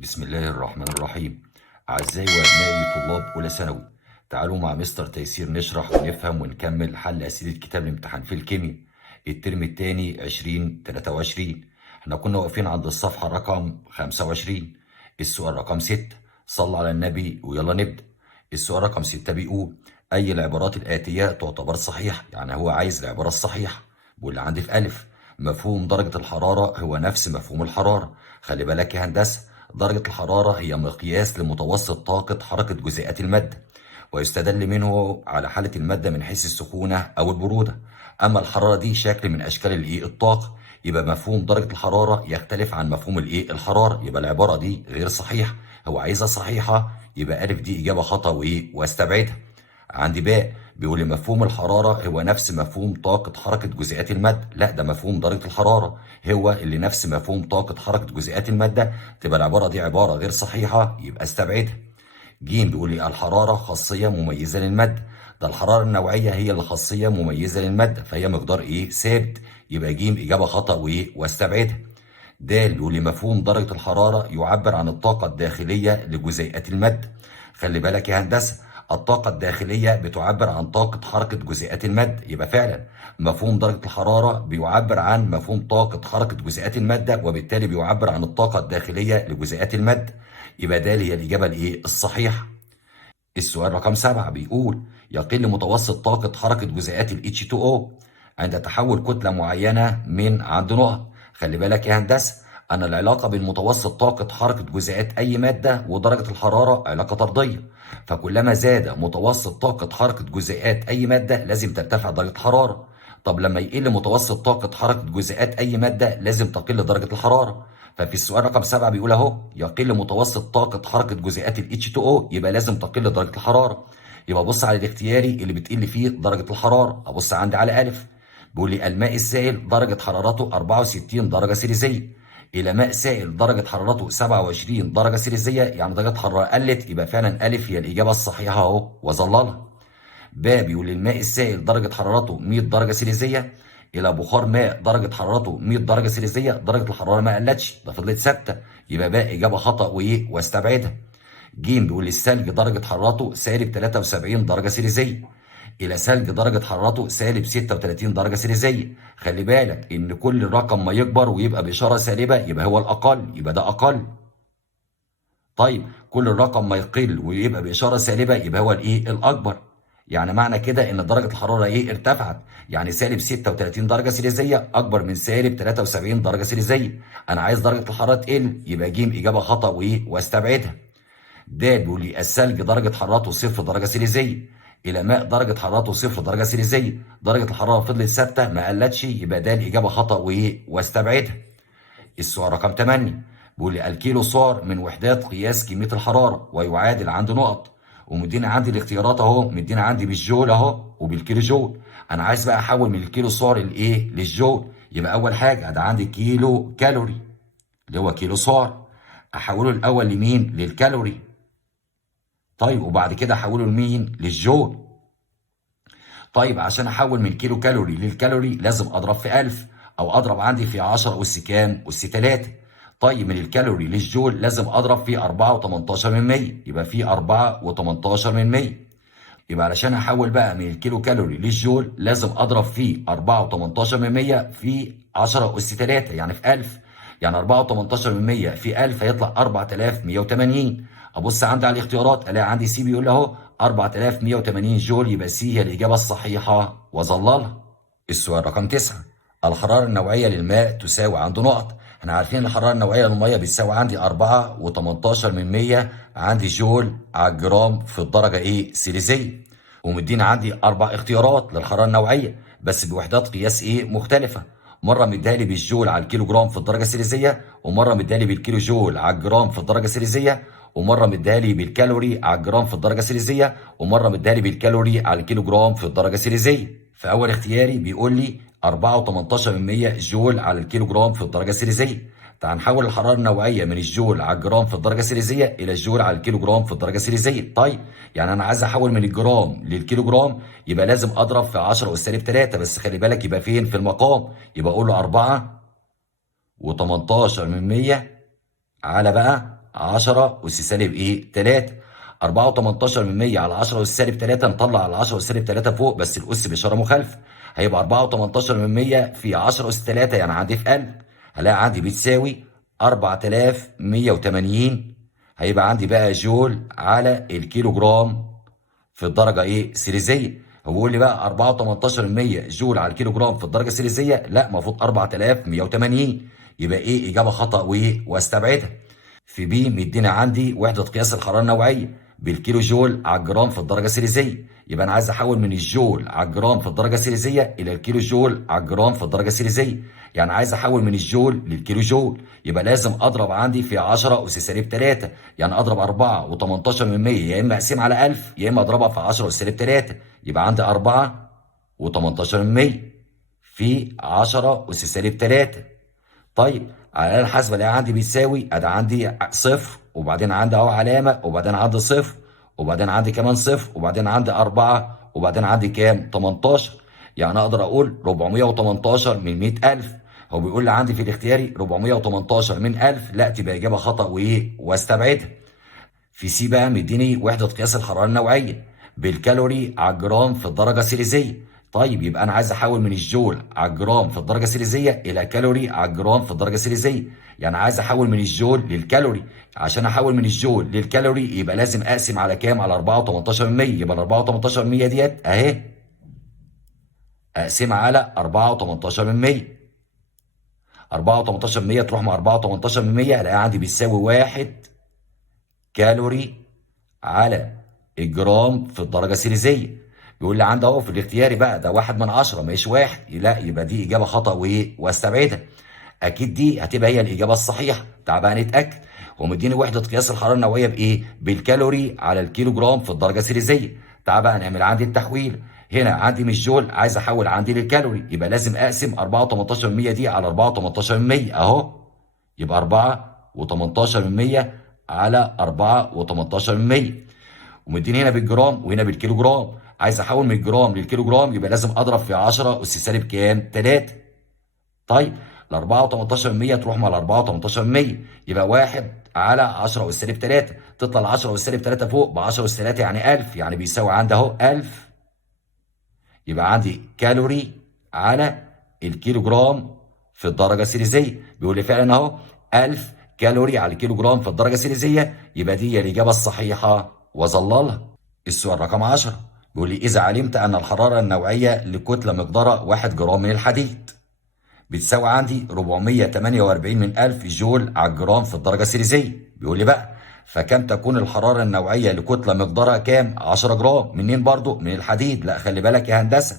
بسم الله الرحمن الرحيم. أعزائي وأبنائي طلاب أولى ثانوي، تعالوا مع مستر تيسير نشرح ونفهم ونكمل حل أسئلة كتاب الامتحان في الكيمياء الترم الثاني 2023. احنا كنا واقفين عند الصفحة رقم 25. السؤال رقم 6. صلى على النبي ويلا نبدأ. السؤال رقم 6 بيقول: أي العبارات الآتية تعتبر صحيح؟ يعني هو عايز العبارة الصحيحة. بيقول لي عندي في ألف: مفهوم درجة الحرارة هو نفس مفهوم الحرارة. خلي بالك يا هندسة، درجة الحرارة هي مقياس لمتوسط طاقة حركة جزيئات المادة، ويستدل منه على حالة المادة من حيث السخونة أو البرودة. أما الحرارة دي شكل من أشكال الطاقة، يبقى مفهوم درجة الحرارة يختلف عن مفهوم الحرارة، يبقى العبارة دي غير صحيحة. هو عايزها صحيحة، يبقى ألف دي إجابة خطأ واستبعدها. عندي باء بيقول لي مفهوم الحرارة هو نفس مفهوم طاقة حركة جزيئات المادة. لا، ده مفهوم درجة الحرارة هو اللي نفس مفهوم طاقة حركة جزيئات المادة، تبقى العبارة دي عبارة غير صحيحة، يبقى استبعدها. جيم بيقول لي الحرارة خاصية مميزة للمادة. ده الحرارة النوعية هي اللي خاصية مميزة للمادة، فهي مقدار ثابت، يبقى جيم إجابة خطأ واستبعدها. د بيقول لي مفهوم درجة الحرارة يعبر عن الطاقة الداخلية لجزيئات المادة. خلي بالك يا هندسة، الطاقة الداخلية بتعبر عن طاقة حركة جزيئات المادة، يبقى فعلا مفهوم درجة الحرارة بيعبر عن مفهوم طاقة حركة جزيئات المادة، وبالتالي بيعبر عن الطاقة الداخلية لجزيئات المادة، يبقى ده هي الإجابة الصحيحة. السؤال رقم 7 بيقول: يقل متوسط طاقة حركة جزيئات ال H2O عند تحول كتلة معينة من عند نقط. خلي بالك يا هندسة، أن العلاقة بين متوسط طاقة حركة جزيئات أي مادة ودرجة الحرارة علاقة طردية، فكلما زاد متوسط طاقة حركة جزيئات أي مادة لازم ترتفع درجة الحرارة. طب لما يقل متوسط طاقة حركة جزيئات أي مادة لازم تقل درجة الحرارة. ففي السؤال رقم 7 بيقول اهو: يقل متوسط طاقة حركة جزيئات ال H2O، يبقى لازم تقل درجة الحرارة. يبقى بص على الاختياري اللي بتقل فيه درجة الحرارة. ابص عندي على ألف، بيقول لي الماء السائل درجة حرارته 64 درجة سيليزية إلى ماء سائل درجة حرارته 27 درجة سيليزية، يعني درجة حرارة قلت، يبقى فعلا ألف هي الإجابة الصحيحة أهو وظللها. بيقول الماء السائل درجة حرارته 100 درجة سيليزية إلى بخار ماء درجة حرارته 100 درجة سيليزية، درجة الحرارة ما قلتش، ده فضلت ثابتة، يبقى باء إجابة خطأ واستبعدها. جيم بيقول الثلج درجة حرارته سالب 73 درجة سيليزية إلى ثلج درجة حرارته سالب 36 درجة سيليزية. خلي بالك إن كل رقم ما يكبر ويبقى بإشارة سالبة يبقى هو الأقل، يبقى ده أقل. طيب كل الرقم ما يقل ويبقى بإشارة سالبة يبقى هو الأكبر. يعني معنى كده إن درجة الحرارة ارتفعت، يعني سالب 36 درجة سيليزية أكبر من سالب 73 درجة سيليزية. أنا عايز درجة الحرارة تقل، يبقى ج إجابة خطأ واستبعدها. د بيقول لي الثلج درجة حرارته 0 درجة سيليزية إلى ماء درجة حرارته 0 درجة سيليزية، درجة الحرارة فضلت ثابتة ما قلتش، يبقى ده الإجابة خطأ واستبعدها. السؤال رقم 8 بيقول لي الكيلو صار من وحدات قياس كمية الحرارة ويعادل عند نقط، ومدينا عندي الاختيارات اهو، مدينا عندي بالجول اهو وبالكيلو جول. انا عايز بقى احول من الكيلو صار للجول. يبقى اول حاجة ده عندي كيلو كالوري اللي هو كيلو صار، احوله الاول لمين؟ للكالوري. طيب وبعد كده احوله لمين؟ للجول. طيب عشان احول من كيلو كالوري للكالوري لازم اضرب في 1000، او اضرب عندي في 10 اس كام؟ اس 3. طيب من الكالوري للجول لازم اضرب في 4 و18 من 100، يبقى في 4 و18 من 100. يبقى علشان احول بقى من الكيلو كالوري للجول لازم اضرب في 4 و18 من 100 في 10 اس 3، يعني في 1000. يعني 4 و18 من 100 في 1000 هيطلع 4180. ابص عندي على الاختيارات الاقي عندي سي بيقول اهو 4180 جول، يبقى سي هي الاجابه الصحيحه وظللها. السؤال رقم 9: الحراره النوعيه للماء تساوي عند نقط. احنا عارفين ان الحراره النوعيه للميه بتساوي عندي 4 و18 من 100 عندي جول على الجرام في الدرجه سيليزيه، ومدينا عندي 4 اختيارات للحراره النوعيه بس بوحدات قياس مختلفه. مره مديها بالجول على الكيلو جرام في الدرجه السيليزيه، ومره مديها بالكيلو جول على الجرام في الدرجه السيليزيه، ومره مديها بالكالوري على الجرام في الدرجه السيليزيه، ومره مديها بالكالوري على الكيلو جرام في الدرجه السيليزيه. فاول اختياري بيقول لي 4 و18 من 100 جول على الكيلو جرام في الدرجه السيليزيه. تعال نحول الحراره النوعيه من الجول على الجرام في الدرجه السيليزيه الى الجول على الكيلو جرام في الدرجه السيليزيه. طيب يعني انا عايز احول من الجرام للكيلو جرام، يبقى لازم اضرب في 10 اس 3، بس خلي بالك يبقى فين؟ في المقام. يبقى اقول له 4 و18 من 100 على بقى 10 أس سالب إيه 3. 4 و18 من 100 على 10 أس سالب 3، نطلع على 10 أس سالب 3 فوق بس الأس بإشارة مخالفة. هيبقى 4 و18 من 100 في 10 أس 3، يعني عندي في قلب هلاقي عندي بتساوي 4180. هيبقى عندي بقى جول على الكيلو جرام في الدرجه ايه سيريزيه. هو بيقول لي بقى 4.18% جول على الكيلو جرام في الدرجه السيريزيه، لا المفروض 4180. يبقى ايه اجابه خطا وايه واستبعدها. في بي مدينا عندي وحده قياس الحراره النوعيه بالكيلو جول على الجرام في الدرجه السيريزيه، يبقى انا عايز احول من الجول على الجرام في الدرجه السيريزيه الى الكيلو جول على الجرام في الدرجه السيريزيه. يعني عايز احول من الجول للكيلو جول، يبقى لازم اضرب عندي في 10 اس سالب 3، يعني اضرب 4 و18 من 100 يا اما اقسم على 1000 يا اما اضربها في 10 اس سالب 3. يبقى عندي 4 و18 من 100 في 10 اس سالب 3. طيب على الآلة الحاسبة الاقي عندي بيساوي، ادي عندي صفر وبعدين عندي اهو علامة وبعدين عندي صفر وبعدين عندي كمان صفر وبعدين عندي 4 وبعدين عندي كام 18. يعني اقدر اقول 418 من 100,000. هو بيقول لي عندي في الاختياري 418 من 1000، لا تبقى اجابة خطأ وايه واستبعدها. في سي بقى مديني وحدة قياس الحرارة النوعية بالكالوري على الجرام في الدرجة السيليزية. طيب يبقى أنا عايز أحول من الجول على الجرام في الدرجة السيليزية إلى كالوري على الجرام في الدرجة السيليزية. يعني عايز أحول من الجول للكالوري. عشان أحول من الجول للكالوري يبقى لازم أقسم على كام؟ على 4.18%. يبقى ال 4.18% ديت أهي أقسمها على 4.18%. 4.18% تروح مع 4.18% ألاقي عندي بيساوي 1 كالوري على الجرام في الدرجه السيليزيه. بيقول لي عندي اهو في الاختياري بقى ده 1/10 مش واحد، لا يبقى دي اجابه خطا وايه واستبعدها. اكيد دي هتبقى هي الاجابه الصحيحه. تعال بقى نتاكد. هو مديني وحده قياس الحراره النوويه بايه؟ بالكالوري على الكيلو جرام في الدرجه السيليزيه. تعال بقى نعمل عندي التحويل. هنا عندي مش جول، عايز احول عندي للكالوري، يبقى لازم اقسم 4.18% دي على 4.18% اهو. يبقى 4.18% على 4.18%. ومديني هنا بالجرام وهنا بالكيلو جرام. عايز احول من الجرام للكيلو جرام يبقى لازم اضرب في 10 اس سالب كام 3. طيب ال 4.18% تروح مع ال 4.18%، يبقى 1 على 10 اس سالب 3. تطلع ال 10 اس سالب 3 فوق ب 10 اس 3 يعني 1000، يعني بيساوي عندي اهو 1000. يبقى عندي كالوري على الكيلو جرام في الدرجه السيليزيه. بيقول لي فعلا اهو 1000 كالوري على الكيلو جرام في الدرجه السيليزيه، يبقى دي هي الاجابه الصحيحه وظللها. السؤال رقم 10 بيقول لي اذا علمت ان الحراره النوعيه لكتله مقدارها 1 جرام من الحديد بتساوي عندي 448 من 1000 جول على الجرام في الدرجه السيليزيه. بيقول لي بقى فكم تكون الحراره النوعيه لكتله مقدارها كام 10 جرام منين؟ برضو من الحديد. لا خلي بالك يا هندسه،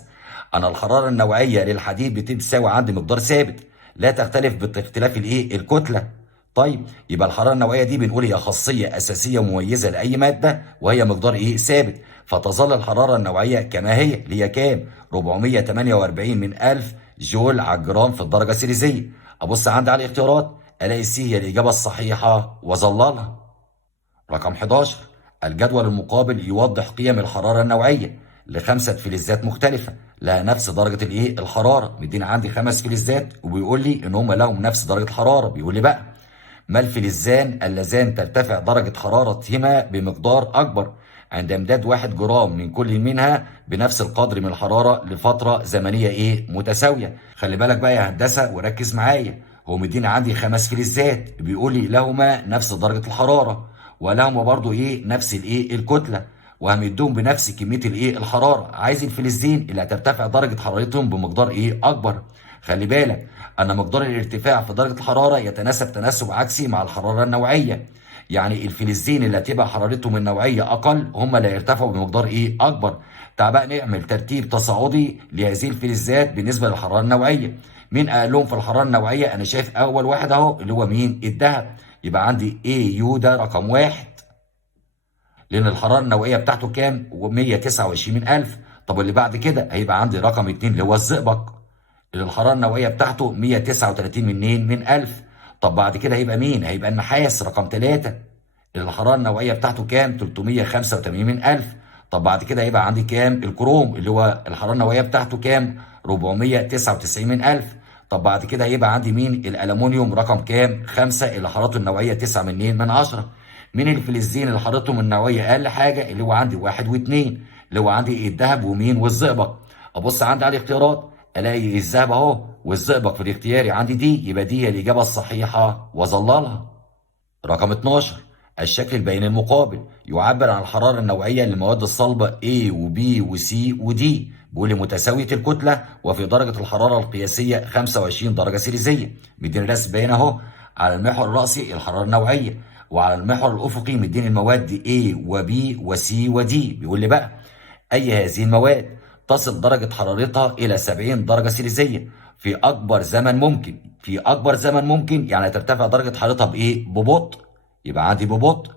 انا الحراره النوعيه للحديد بتساوي عندي مقدار ثابت لا تختلف باختلاف الايه الكتله. طيب يبقى الحراره النوعيه دي بنقول هي خاصيه اساسيه مميزه لاي ماده وهي مقدار ايه ثابت، فتظل الحراره النوعيه كما هي اللي هي كام 448 من 1000 جول على الجرام في الدرجه السيليزيه. ابص عندي على الاختيارات الاقي سي هي الاجابه الصحيحه واظللها. رقم 11 الجدول المقابل يوضح قيم الحراره النوعيه لخمسه فلزات مختلفه لها نفس درجه الايه الحراره. مدينا عندي 5 فلزات وبيقول لي ان هم لهم نفس درجه الحراره. بيقول لي بقى ما الفلزان اللذان ترتفع درجه حرارتهما بمقدار اكبر عند امداد 1 جرام من كل منها بنفس القدر من الحراره لفتره زمنيه ايه متساويه. خلي بالك بقى يا هندسه وركز معايا. هو مدينا عندي 5 فلزات بيقول لي لهما نفس درجه الحراره ولهما برضو ايه نفس الايه الكتله وهمدهم بنفس كميه الايه الحراره. عايز الفلزين اللي هترتفع درجه حرارتهم بمقدار ايه اكبر. خلي بالك ان مقدار الارتفاع في درجه الحراره يتناسب تناسب عكسي مع الحراره النوعيه. يعني الفلزين اللي هتبقى حرارتهم النوعيه اقل هم اللي هيرتفعوا بمقدار ايه اكبر. تعال بقى نعمل ترتيب تصاعدي لهذه الفلزات بالنسبه للحراره النوعيه. مين اقلهم في الحراره النوعيه؟ انا شايف اول واحد اهو اللي هو مين الذهب. يبقى عندي اي يو ده رقم 1 لان الحراره النوعيه بتاعته كام 129 من 1000. طب اللي بعد كده هيبقى عندي رقم 2 اللي هو الزئبق اللي الحراره النوعيه بتاعته 139 من 1000. طب بعد كده هيبقى مين؟ هيبقى النحاس رقم 3 اللي الحراره النوعيه بتاعته كام 385 من 1000. طب بعد كده هيبقى عندي كام الكروم اللي هو الحراره النوعيه بتاعته كام 499 من 1000. طب بعد كده هيبقى عندي مين؟ الألمونيوم رقم كام؟ 5 اللي حرارته النووية 9 من 2 من 10. مين الفلزين اللي حرارتهم النووية أقل حاجة؟ اللي هو عندي 1 و2، اللي هو عندي الذهب ومين؟ والزئبق. أبص عندي على الاختيارات ألاقي الذهب أهو والزئبق في الاختياري عندي دي، يبقى دي هي الإجابة الصحيحة وأظللها. رقم 12، الشكل البياني المقابل يعبر عن الحرارة النوعية للمواد الصلبة A و B و C و D. بيقول لي متساوية الكتلة وفي درجة الحرارة القياسية 25 درجة سيليزية. مديني رسم باين اهو. على المحور الرأسي الحرارة النوعية، وعلى المحور الأفقي مديني المواد A و B و C و D. بيقول لي بقى أي هذه المواد تصل درجة حرارتها إلى 70 درجة سيليزية في أكبر زمن ممكن. في أكبر زمن ممكن يعني ترتفع درجة حرارتها بإيه؟ ببطء. يبقى عندي ببطء.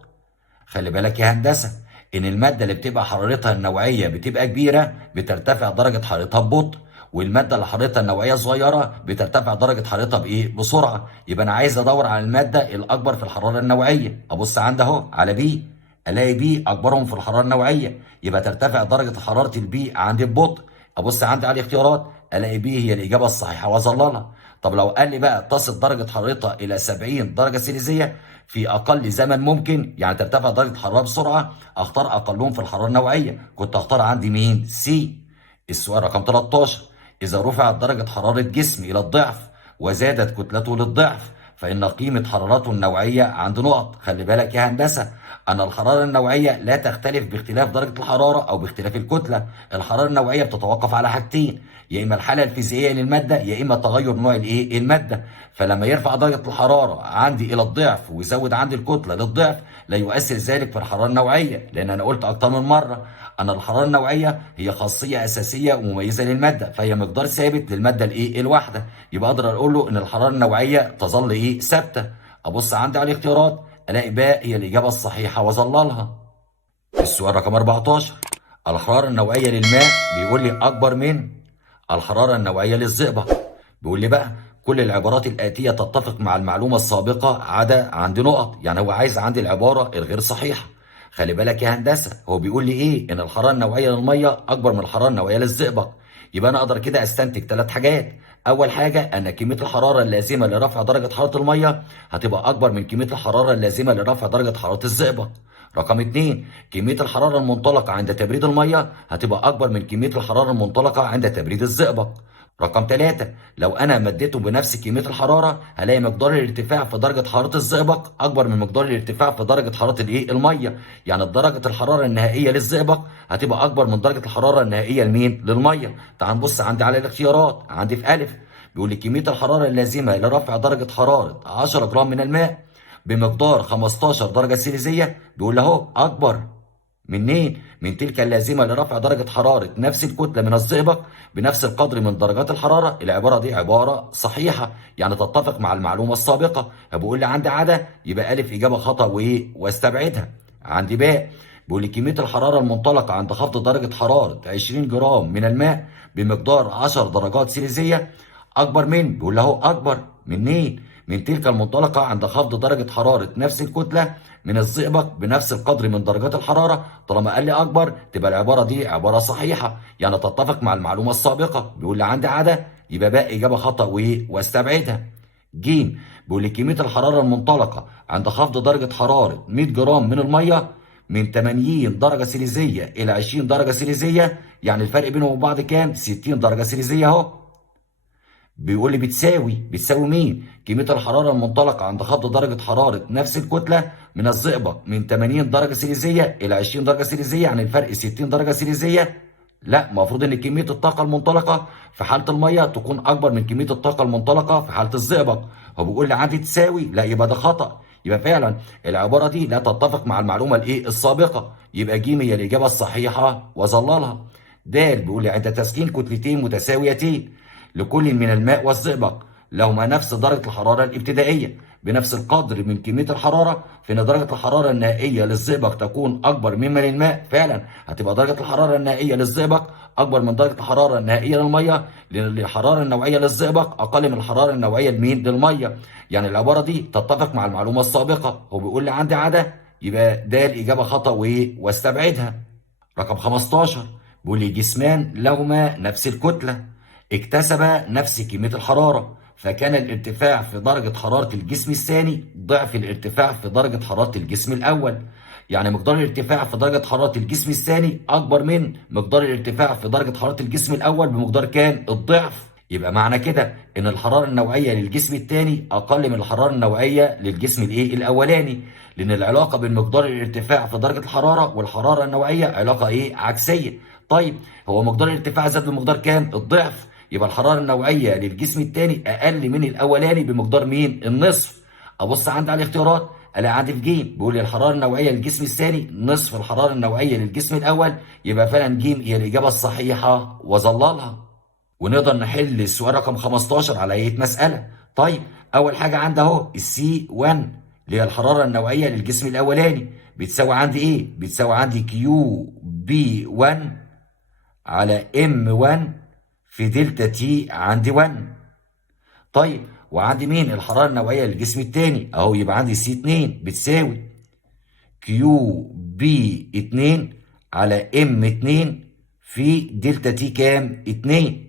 خلي بالك يا هندسة إن المادة اللي بتبقى حرارتها النوعية بتبقى كبيرة بترتفع درجة حرارتها ببطء، والمادة اللي حرارتها النوعية صغيرة بترتفع درجة حرارتها بإيه؟ بسرعة. يبقى أنا عايز أدور على المادة الأكبر في الحرارة النوعية. أبص عندي أهو على بي، ألاقي بي أكبرهم في الحرارة النوعية، يبقى ترتفع درجة حرارة البي عندي ببطء. أبص عندي على الاختيارات ألاقي بي هي الإجابة الصحيحة وأظللها. طب لو قال لي بقى تصل درجة حرارتها إلى 70 درجة سيليزية في أقل زمن ممكن، يعني ترتفع درجة الحرارة بسرعة، أختار أقلهم في الحرارة النوعية. كنت أختار عندي مين؟ سي. السؤال رقم 13، إذا رفعت درجة حرارة جسم إلى الضعف وزادت كتلته للضعف فإن قيمة حرارته النوعية عند نقط. خلي بالك يا هندسة أن الحرارة النوعية لا تختلف باختلاف درجة الحرارة أو باختلاف الكتلة. الحرارة النوعية بتتوقف على حاجتين، يا إما الحالة الفيزيائية للمادة يا إما تغير نوع الإيه؟ المادة. فلما يرفع درجة الحرارة عندي إلى الضعف ويزود عندي الكتلة للضعف لا يؤثر ذلك في الحرارة النوعية، لأن أنا قلت أكتر من مرة أن الحرارة النوعية هي خاصية أساسية ومميزة للمادة، فهي مقدار ثابت للمادة الإيه؟ الواحدة. يبقى أقدر أقول له إن الحرارة النوعية تظل إيه؟ ثابتة. أبص عندي على الاختيارات ألاقي باء هي الإجابة الصحيحة وأظللها. السؤال رقم 14، الحرارة النوعية للماء بيقول لي أكبر من الحرارة النوعية للزئبق. بيقول لي بقى كل العبارات الآتية تتفق مع المعلومة السابقة عدا عندي نقط، يعني هو عايز عندي العبارة الغير صحيحة. خلي بالك يا هندسة هو بيقول لي إيه؟ إن الحرارة النوعية للمية أكبر من الحرارة النوعية للزئبق. يبقى أنا أقدر كده أستنتج 3 حاجات. أول حاجة أن كمية الحرارة اللازمة لرفع درجة حرارة المية هتبقى أكبر من كمية الحرارة اللازمة لرفع درجة حرارة الزئبق. رقم 2، كمية الحرارة المنطلقة عند تبريد المية هتبقى أكبر من كمية الحرارة المنطلقة عند تبريد الزئبق. رقم 3، لو أنا مديته بنفس كمية الحرارة هلاقي مقدار الارتفاع في درجة حرارة الزئبق أكبر من مقدار الارتفاع في درجة حرارة الإيه؟ المية. يعني درجة الحرارة النهائية للزئبق هتبقى أكبر من درجة الحرارة النهائية لمين؟ للمية. تعال نبص عندي على الاختيارات. عندي في ألف بيقول لي كمية الحرارة اللازمة لرفع درجة حرارة 10 جرام من الماء بمقدار 15 درجة سيليزية. بيقول له اهو أكبر منين؟ من تلك اللازمة لرفع درجة حرارة نفس الكتلة من الزئبق بنفس القدر من درجات الحرارة. العبارة دي عبارة صحيحة، يعني تتفق مع المعلومة السابقة. بيقول لي عندي عدد، يبقى ألف إجابة خطأ وإيه؟ واستبعدها. عندي باء بيقول لي كمية الحرارة المنطلقة عند خفض درجة حرارة 20 جرام من الماء بمقدار 10 درجات سيليزية أكبر من، بيقول له اهو أكبر منين؟ من تلك المنطلقة عند خفض درجة حرارة نفس الكتلة من الزئبق بنفس القدر من درجات الحرارة. طالما قال لي أكبر تبقى العبارة دي عبارة صحيحة، يعني تتفق مع المعلومة السابقة. بيقول لي عندي عدد، يبقى باء إجابة خطأ وإيه؟ واستبعدها. جيم بيقول لي كمية الحرارة المنطلقة عند خفض درجة حرارة 100 جرام من المية من 80 درجة سيليزية إلى 20 درجة سيليزية، يعني الفرق بينهم وبين بعض كام؟ 60 درجة سيليزية أهو. بيقول لي بتساوي مين؟ كمية الحرارة المنطلقة عند خفض درجة حرارة نفس الكتلة من الزئبق من 80 درجة سيليزية إلى 20 درجة سيليزية، يعني الفرق 60 درجة سيليزية. لا، المفروض إن كمية الطاقة المنطلقة في حالة المية تكون أكبر من كمية الطاقة المنطلقة في حالة الزئبق. هو بيقول لي عندي تساوي، لا يبقى ده خطأ. يبقى فعلا العبارة دي لا تتفق مع المعلومة الإيه؟ السابقة. يبقى ج هي الإجابة الصحيحة وظللها. د بيقول لي عند تسخين كتلتين متساويتين لكل من الماء والزئبق لهما نفس درجة الحرارة الابتدائية بنفس القدر من كمية الحرارة، فإن درجة الحرارة النهائية للزئبق تكون أكبر مما للماء. فعلا هتبقى درجة الحرارة النهائية للزئبق أكبر من درجة الحرارة النهائية للمية، لأن الحرارة النوعية للزئبق أقل من الحرارة النوعية للمية. يعني العبارة دي تتفق مع المعلومة السابقة. هو بيقول لي عندي عدد، يبقى ده الإجابة خطأ واستبعدها. رقم 15 بيقول لي جسمان لهما نفس الكتلة اكتسبا نفس كمية الحرارة فكان الارتفاع في درجة حرارة الجسم الثاني ضعف الارتفاع في درجة حرارة الجسم الأول. يعني مقدار الارتفاع في درجة حرارة الجسم الثاني أكبر من مقدار الارتفاع في درجة حرارة الجسم الأول بمقدار كام؟ الضعف. يبقى معنى كده إن الحرارة النوعية للجسم الثاني أقل من الحرارة النوعية للجسم الأولاني، لأن العلاقة بين مقدار الارتفاع في درجة الحرارة والحرارة النوعية علاقة عكسية. طيب هو مقدار الارتفاع زاد بمقدار كام؟ الضعف. يبقى الحرارة النوعية للجسم الثاني أقل من الأولاني بمقدار مين؟ النصف. أبص عندي على الاختيارات الاقي عندي في جيم بيقول لي الحراره النوعيه للجسم الثاني نصف الحراره النوعيه للجسم الاول. يبقى فعلا جيم هي الاجابه الصحيحه وظللها. ونقدر نحل السؤال رقم 15 على اي مساله. طيب اول حاجه عندي اهو السي 1 اللي هي الحراره النوعيه للجسم الاولاني بتساوي عندي ايه؟ بتساوي عندي كيو بي 1 على ام 1 في دلتا تي عندي 1. طيب وعندي مين الحراره النوعيه للجسم الثاني اهو؟ يبقى عندي سي 2 بتساوي كيو بي 2 على ام 2 في دلتا تي كام؟ 2.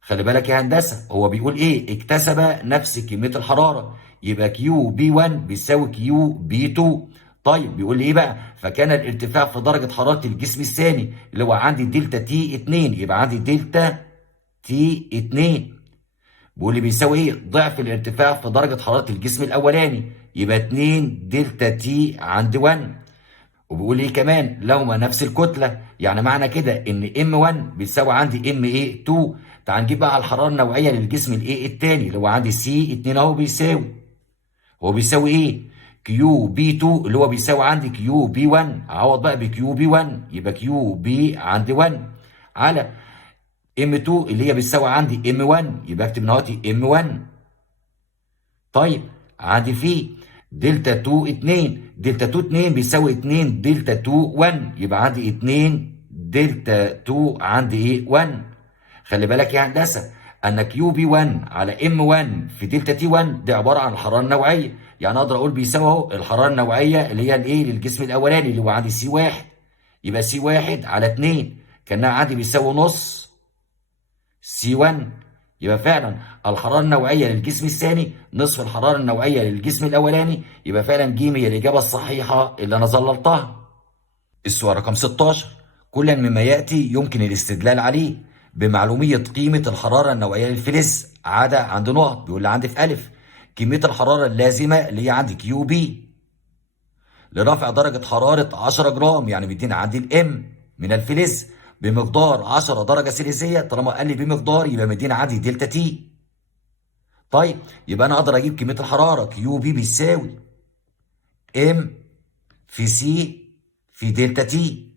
خلي بالك يا هندسه هو بيقول ايه؟ اكتسب نفس كميه الحراره، يبقى كيو بي 1 بيساوي كيو بي 2. طيب بيقول لي ايه بقى؟ فكان الارتفاع في درجه حراره الجسم الثاني اللي هو عندي دلتا تي 2، يبقى عندي دلتا تي 2 بيقول لي بيساوي ايه؟ ضعف الارتفاع في درجه حراره الجسم الاولاني، يبقى 2 دلتا تي عند 1. وبيقول ايه كمان؟ لو ما نفس الكتله، يعني معنى كده ان ام 1 بيساوي عندي ام 2. تعال نجيب بقى الحراره النوعيه للجسم الثاني اللي هو عندي سي 2 اهو بيساوي، هو بيساوي ايه؟ كيو بي 2 اللي هو بيساوي عندي كيو بي 1. اعوض بقى بكيو بي 1 يبقى كيو بي عندي 1 على ام 2 اللي هي بتساوي عندي ام 1، يبقى اكتب نهاتي ام 1. طيب عندي في دلتا 2 2، دلتا 2 2 بيساوي 2 دلتا 2 1، يبقى عندي 2 دلتا 2 عندي ايه؟ 1. خلي بالك يا هندسه ان كيو بي 1 على ام 1 في دلتا تي 1 دي عباره عن الحراره النوعيه، يعني اقدر اقول بيساوي اهو الحراره النوعيه اللي هي الايه؟ للجسم الاولاني اللي هو عندي سي 1. يبقى سي 1 على 2 كانها عندي بيساوي نص سي 1. يبقى فعلا الحراره النوعيه للجسم الثاني نصف الحراره النوعيه للجسم الاولاني. يبقى فعلا ج هي الاجابه الصحيحه اللي انا ظللتها. السؤال رقم 16 كلا مما ياتي يمكن الاستدلال عليه بمعلوميه قيمه الحراره النوعيه للفلز عدا عند نقط. بيقول لي عندي في الف كميه الحراره اللازمه اللي هي عندي كيو بي لرفع درجه حراره 10 جرام، يعني بيدينا عندي الام من الفلز بمقدار 10 درجه سيليزيه. طالما قال لي بمقدار يبقى مدينا عندي دلتا تي. طيب يبقى انا اقدر اجيب كميه الحراره كيو بي بيساوي ام في سي في دلتا تي.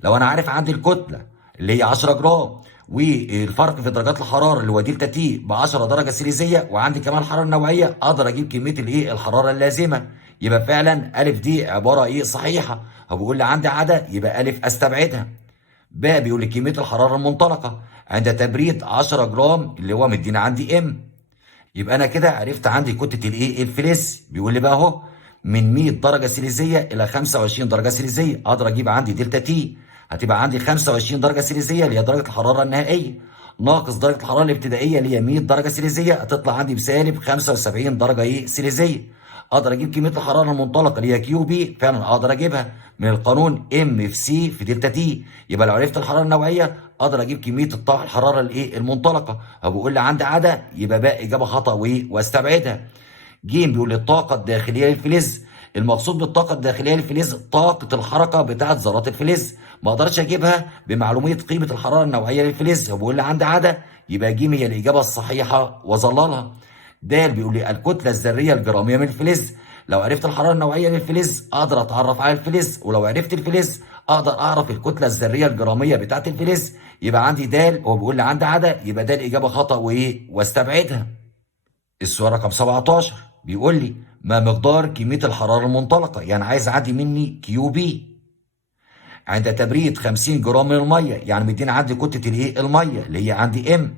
لو انا عارف عندي الكتله اللي هي 10 جرام والفرق في درجات الحراره اللي هو دلتا تي ب 10 درجه سيليزيه وعندي كمان الحراره النوعيه، اقدر اجيب كميه الحراره اللازمه. يبقى فعلا الف دي عباره صحيحه. هو بيقول لي عندي عدد يبقى الف استبعدها. باء بيقول لي كميه الحراره المنطلقه عند تبريد 10 جرام اللي هو مدينا عندي ام. يبقى انا كده عرفت عندي كتله الفلز. بيقول لي بقى اهو من 100 درجه سيليزيه الى 25 درجه سيليزيه اقدر اجيب عندي دلتا تي. هتبقى عندي 25 درجه سيليزيه اللي هي درجه الحراره النهائيه ناقص درجه الحراره الابتدائيه اللي هي 100 درجه سيليزيه، هتطلع عندي بسالب 75 درجه سيليزيه. اقدر اجيب كميه الحراره المنطلقه اللي هي كيو بي، فعلا اقدر اجيبها من القانون ام في سي في دلتا تي. يبقى لو عرفت الحراره النوعيه اقدر اجيب كميه الحراره المنطلقه. هو بيقول لي عندي عدد يبقى باقي اجابه خطا واستبعدها. جيم بيقول لي الطاقه الداخليه للفلز. المقصود بالطاقه الداخليه للفلز طاقه الحركه بتاعه ذرات الفلز. ما اقدرش اجيبها بمعلوميه قيمه الحراره النوعيه للفلز. هو بيقول لي عندي عدد يبقى جيم هي الاجابه الصحيحه وظللها. د بيقول لي الكتله الذريه الجراميه من الفلز. لو عرفت الحراره النوعيه للفلز اقدر اتعرف على الفلز، ولو عرفت الفلز اقدر اعرف الكتله الذريه الجراميه بتاعه الفلز. يبقى عندي د. هو بيقول لي عندي عدد يبقى ده الاجابه خطا واستبعدها. السؤال رقم 17 بيقول لي ما مقدار كميه الحراره المنطلقه، يعني عايز اعدي مني كيو بي عند تبريد 50 جرام من الميه، يعني مدينا عندي كتله الميه اللي هي عندي ام.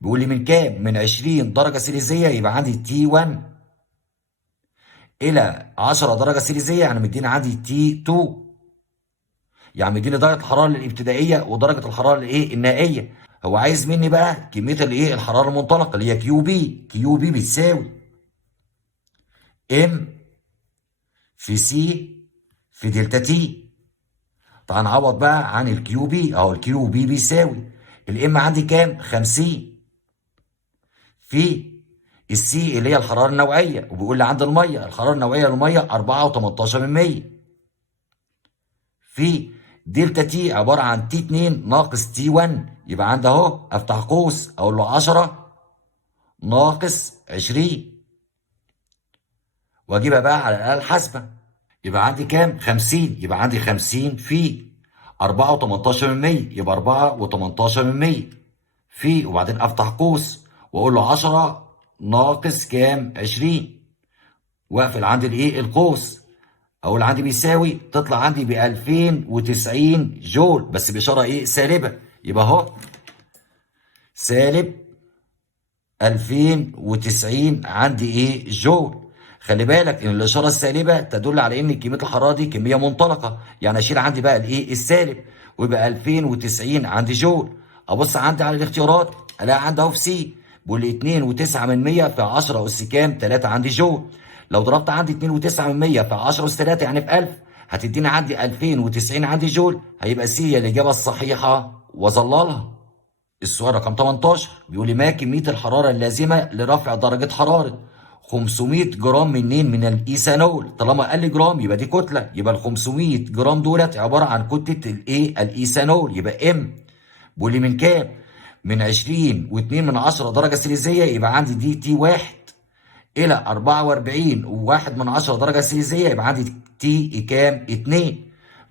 بيقول لي من كام؟ من 20 درجه سيليزيه يبقى عندي تي 1 الى 10 درجه سيليزيه، يعني مدينا عندي تي 2، يعني مديني درجه الحراره الابتدائيه ودرجه الحراره النهائيه. هو عايز مني بقى كميه الايه الحراره المنطلقه اللي هي كيو بي. كيو بي بتساوي ام في سي في دلتا تي. تعال نعوض بقى عن الكيو بي. اهو الكيو بي بيساوي الام عندي كام؟ 50 في السي اللي هي الحراره النوعيه، وبيقول لي عند الميه الحراره النوعيه للميه 4.18 في دلتا تي عباره عن تي 2 ناقص تي 1. يبقى عندي اهو افتح قوس اقول له 10 ناقص 20 واجيبها بقى على الاله الحاسبه. يبقى عندي كام؟ 50. يبقى عندي 50 في 4.18 يبقى 4.18 في، وبعدين افتح قوس واقول له 10 ناقص كام؟ 20 واقفل عندي الايه القوس. اقول عندي بيساوي تطلع عندي ب 2090 جول بس باشاره ايه؟ سالبه. يبقى اهو سالب 2090 عندي ايه؟ جول. خلي بالك ان الاشاره السالبه تدل على ان كميه الحراره دي كميه منطلقه، يعني اشيل عندي بقى الايه؟ السالب، ويبقى 2090 عندي جول. ابص عندي على الاختيارات الاقي عندي اهو في سي بيقول لي 2.9 في 10 اس كام؟ 3 عندي جول. لو ضربت عندي 2.9 في 10 اس 3 يعني في 1000 هتديني عندي 2090 عندي جول. هيبقى سي هي الاجابه الصحيحه واظللها. السؤال رقم 18 بيقول لي ما كمية الحرارة اللازمة لرفع درجة حرارة 500 جرام منين؟ من الايثانول. طالما قال لي جرام يبقى دي كتلة، يبقى ال 500 جرام دولت عبارة عن كتلة الايه؟ الايثانول. يبقى ام. بيقول لي من كام؟ من 20.2 درجة سيليزية. يبقى عندي دي تي 1 إلى 44.1 درجة سيليزية. يبقى عندي تي كام؟ 2.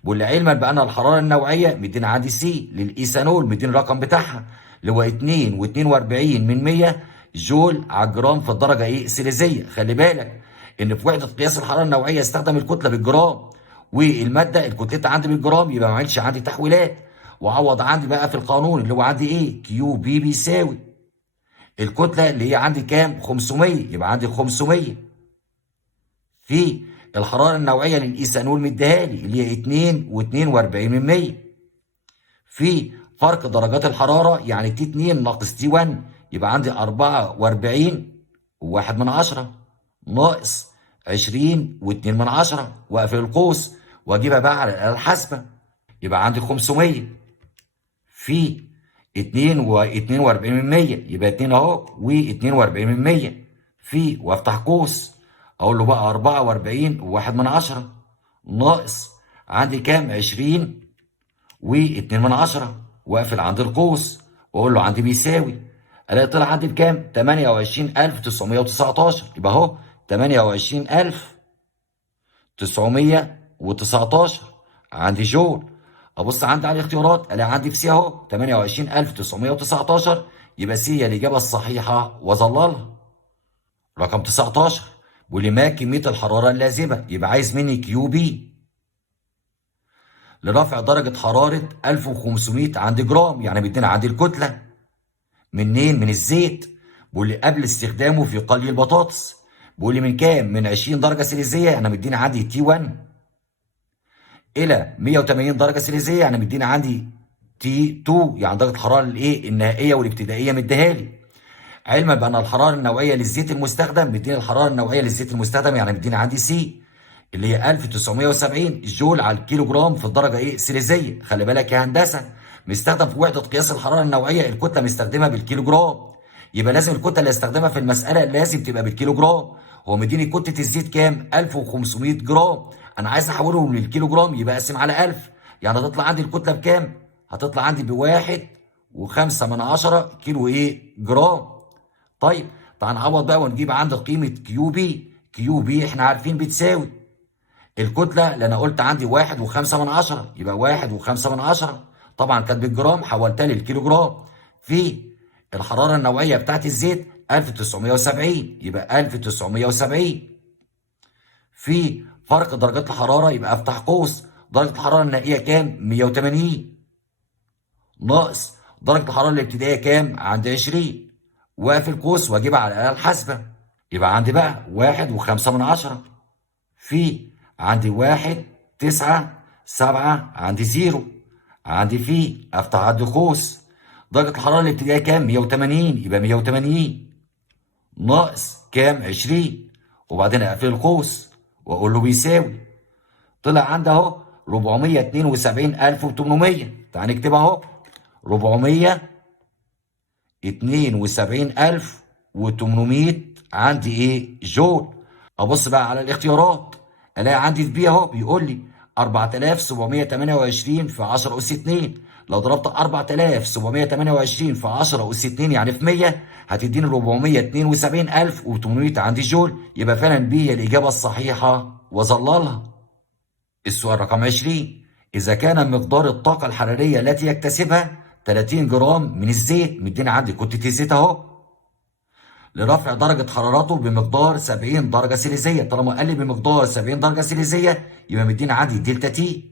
بيقول لي علما بأن الحرارة النوعية مدينا عندي سي للإيثانول، مدينا الرقم بتاعها اللي هو 2.42 جول على الجرام في الدرجة إيه؟ سيليزية. خلي بالك إن في وحدة قياس الحرارة النوعية استخدم الكتلة بالجرام، والمادة الكتلة عندي بالجرام، يبقى ما عملش عندي تحويلات. وعوض عندي بقى في القانون اللي هو عندي إيه؟ كيو بي بيساوي الكتلة اللي هي عندي كام؟ 500. يبقى عندي 500 في الحرارة النوعية للإيثانول مديها لي اللي هي 2.42 في فرق درجات الحرارة يعني تي 2 ناقص تي 1. يبقى عندي 44.1 ناقص 20.2 واقفل القوس واجيبها بقى على الآلة الحاسبة. يبقى عندي 500 في 2.42 يبقى 2 اهو و42 في، وافتح قوس اقول له بقى 44.1 ناقص عندي كام؟ 20.2 واقفل عند القوس واقول له عندي بيساوي. الاقي طلع عندي بكام؟ 28,919. يبقى اهو 28,919 عندي جول. ابص عندي على الاختيارات الاقي عندي في سي اهو 28,919. يبقى سي هي الاجابه الصحيحه واظللها. رقم 19 بيقول لي ما كميه الحراره اللازمه؟ يبقى عايز مني كيو بي لرفع درجه حراره 1500 عند جرام، يعني بيدينا عندي الكتله منين؟ من الزيت. بيقول لي قبل استخدامه في قلي البطاطس. بيقول لي من كام؟ من 20 درجه سيليزيه، يعني مدينا عندي تي 1 الى 180 درجه سيليزيه، يعني مدينا عندي تي 2 يعني درجه الحراره الايه؟ النهائيه والابتدائيه مديها لي. علما بان الحراره النوعيه للزيت المستخدم مدينا الحراره النوعيه للزيت المستخدم يعني مدينا عندي سي اللي هي 1970 جول على الكيلو جرام في الدرجه ايه؟ سيليزيه. خلي بالك يا هندسه مستخدم في وحده قياس الحراره النوعيه الكتله مستخدمه بالكيلو جرام، يبقى لازم الكتله اللي استخدمها في المساله لازم تبقى بالكيلو جرام. هو مديني كتله الزيت كام؟ 1500 جرام. انا عايز احولهم للكيلو جرام، يبقى اقسم على 1000 يعني هتطلع عندي الكتله بكام؟ هتطلع عندي ب1.5 كيلو ايه؟ جرام. طيب تعال نعوض بقى ونجيب عندي قيمه كيو بي. كيو بي احنا عارفين بتساوي الكتله اللي انا قلت عندي 1.5 يبقى 1.5. طبعا كانت بالجرام حولتها للكيلو جرام في الحراره النوعيه بتاعت الزيت 1970 يبقى 1970 في فرق درجات الحراره. يبقى افتح قوس درجه الحراره النهائيه كام؟ 180 ناقص درجه الحراره الابتدائيه كام؟ عند 20 واقفل قوس واجيبها على الاله الحاسبه. يبقى عندي بقى 1.5 في عندي 1.97 عندي 0 عندي في افتح عندي قوس درجة الحرارة الابتدائية كام؟ 180، يبقى 180 ناقص كام؟ 20. وبعدين اقفل القوس واقول له بيساوي، طلع عندي اهو 472800. تعال نكتبها اهو، 472800 عندي ايه؟ جول. ابص بقى على الاختيارات، الاقي عندي في بي اهو بيقول لي 4728 في 10 اس 2. لو ضربت 4728 في 10 اس 2 يعني في 100 هتديني 472800 عندي جول. يبقى فعلا بي هي الاجابه الصحيحه وظللها. السؤال رقم 20، إذا كان مقدار الطاقة الحرارية التي يكتسبها 30 جرام من الزيت، مدينا عندي كتلة الزيت أهو، لرفع درجة حرارته بمقدار 70 درجة سيليزية. طالما قال لي بمقدار 70 درجة سيليزية يبقى مدينا عندي دلتا تي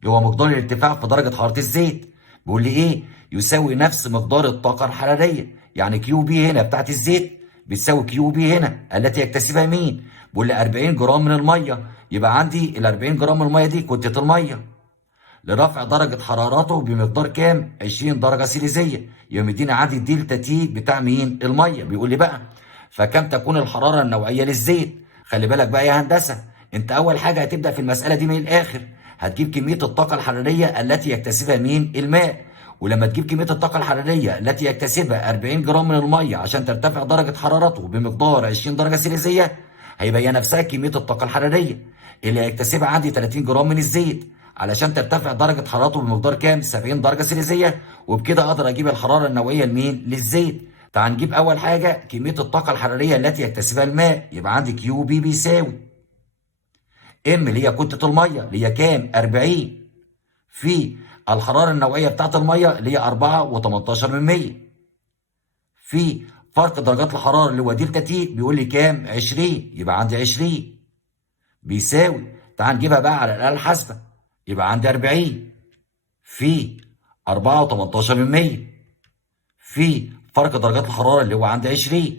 اللي هو مقدار الارتفاع في درجة حرارة الزيت. بيقول لي إيه؟ يساوي نفس مقدار الطاقة الحرارية، يعني كيو بي هنا بتاعت الزيت بتساوي كيو بي هنا التي يكتسبها مين؟ بيقول لي 40 جرام من المية، يبقى عندي ال 40 جرام من المية دي كتلة المية لرفع درجة حرارته بمقدار كام؟ 20 درجة سيليزية. يبقى مدينا عندي الدلتا تي بتاع مين؟ المية. بيقول لي بقى فكم تكون الحرارة النوعية للزيت؟ خلي بالك بقى يا هندسة، انت أول حاجة هتبدأ في المسألة دي من الآخر، هتجيب كمية الطاقة الحرارية التي يكتسبها مين؟ الماء. ولما تجيب كمية الطاقة الحرارية التي يكتسبها 40 جرام من المية عشان ترتفع درجة حرارته بمقدار 20 درجة سيليزية، هيبقى هي نفسها كمية الطاقة الحرارية اللي هيكتسبها عندي 30 جرام من الزيت علشان ترتفع درجة حرارته بمقدار كام؟ 70 درجة سيليزية. وبكده أقدر أجيب الحرارة النووية لمين؟ للزيت. تعال نجيب أول حاجة كمية الطاقة الحرارية التي يكتسبها الماء، يبقى عندي كيو بي بيساوي ام اللي هي كتلة المية اللي هي كام؟ 40 في الحرارة النووية بتاعت المية اللي هي 4 و18 من 100 في فرق درجات الحرارة اللي هو دلتا تي بيقول لي كام؟ 20. يبقى عندي 20 بيساوي، تعال نجيبها بقى على الآلة الحاسبة، يبقى عندي 40 في 4 و18 من 100 في فرق درجات الحرارة اللي هو عندي 20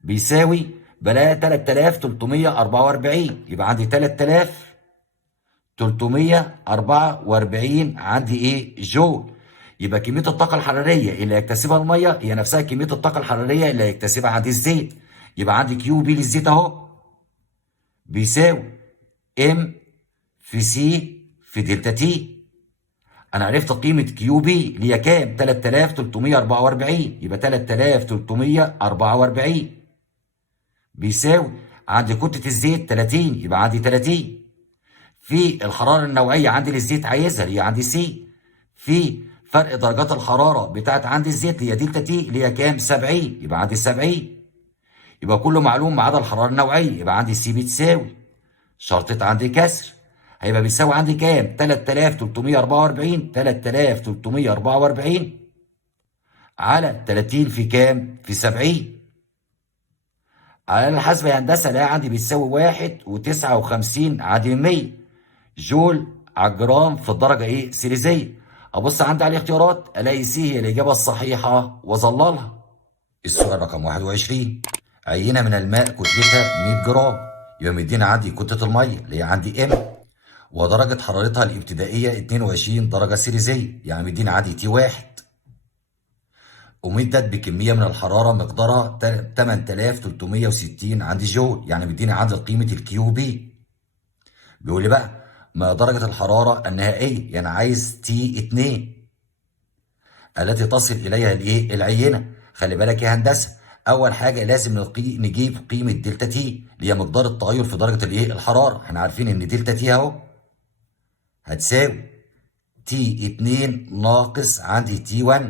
بيساوي، بلاقي 3344. يبقى عندي 3344 عندي ايه؟ جول. يبقى كمية الطاقة الحرارية اللي هيكتسبها المية هي نفسها كمية الطاقة الحرارية اللي هيكتسبها عندي الزيت. يبقى عندي كيو بي للزيت اهو بيساوي ام في سي في دلتا تي. انا عرفت قيمه كيو بي اللي هي كام؟ 3344. يبقى 3344 بيساوي عندي كتله الزيت 30، يبقى عندي 30 في الحراره النوعيه عندي للزيت عايزها اللي هي عندي سي في فرق درجات الحراره بتاعت عندي الزيت اللي هي دلتا تي اللي هي كام؟ 70، يبقى عندي 70. يبقى كله معلوم ما عدا الحراره النوعيه، يبقى عندي سي بتساوي شرطة عندي كسر، هيبقى بيساوي عندي كام؟ 3344. 3344 على 30 في كام؟ في 70. على الآلة الحاسبة يا هندسة الاقي عندي بيساوي 1.59 عادي من 100 جول على الجرام في الدرجة ايه؟ سيليزية. ابص عندي على الاختيارات الاقي سي هي الإجابة الصحيحة واظللها. السؤال رقم 21، عينة من الماء كتلتها 100 جرام، يبقى مدينا عندي كتلة المية اللي هي عندي ام ودرجة حرارتها الابتدائية 22 درجة سيليزية، يعني مدينا عادي تي واحد، ومدت بكمية من الحرارة مقدارها 8360 عندي جول، يعني مدينا عندي قيمة الكيو بي. بيقول لي بقى ما درجة الحرارة النهائية، يعني عايز تي 2 التي تصل إليها الايه؟ العينة. خلي بالك يا هندسة، أول حاجة لازم نجيب قيمة دلتا تي اللي هي مقدار التغير في درجة الايه؟ الحرارة. احنا عارفين إن دلتا تي أهو هتساوي تي 2 ناقص عندي تي 1،